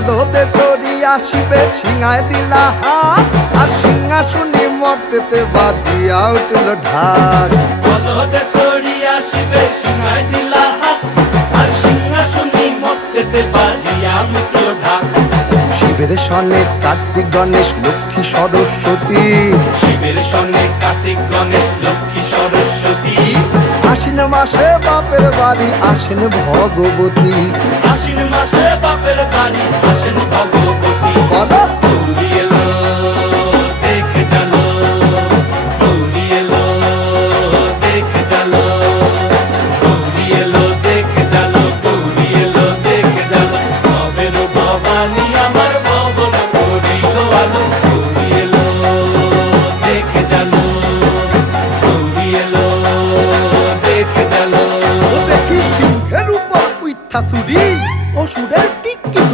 বলদে চড়ি আসিবে সিংহায় দিলা হাত আর সিংহাসনে মর্তেতে বাজিয়া উঠল ঢাক বলদে চড়ি আসিবে সিংহায় দিলা হাত আর সিংহাসনে মর্তেতে বাজিয়া উঠল ঢাক শিবের সনে কার্তিক গণেশ লক্ষ্মী সরস্বতী শিবের সনে কার্তিক গণেশ লক্ষ্মী সরস্বতী আশ্বিন মাসে বাপের বাড়ি আসেন ভগবতী আশ্বিন মাসে বাপের বাড়ি আসেন